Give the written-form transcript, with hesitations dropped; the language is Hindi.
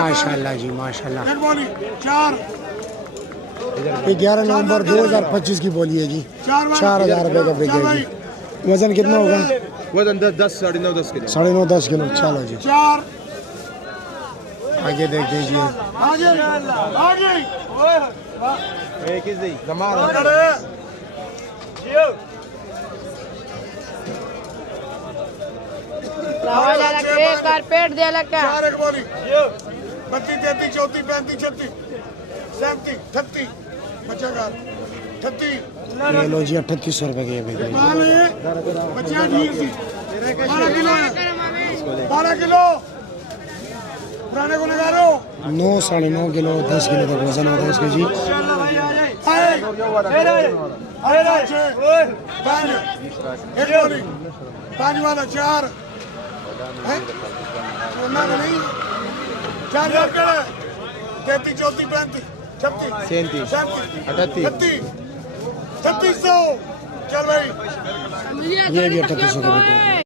माशाल्लाह जी माशाल्लाह। एक बोली 4 11 नवंबर 2025 की बोली है जी। 4000 रुपये का बिकेगी। वजन कितना होगा? वजन 10 9.5 10 किलो। 9.5 10 किलो। चलो जी 4 आगे देख दीजिए। आगे आगे एक ही सही जमा कारपेट दे लगा 4 एक बोली 32 33 34 35 36 37 38 बचेगा 38 ये लो जी 3800 रुपये की ये बिकेगी। बच्चा ठीक सी 12 किलो 12 किलो पुराने को लगा रहे हो 9 9.5 किलो 10 किलो तक वजन होता है इसका जी। पाँच वाला 4 है नहीं 4 33 34 35 36 37 3600 चल भाई ये भी 3800 का बिकेगी।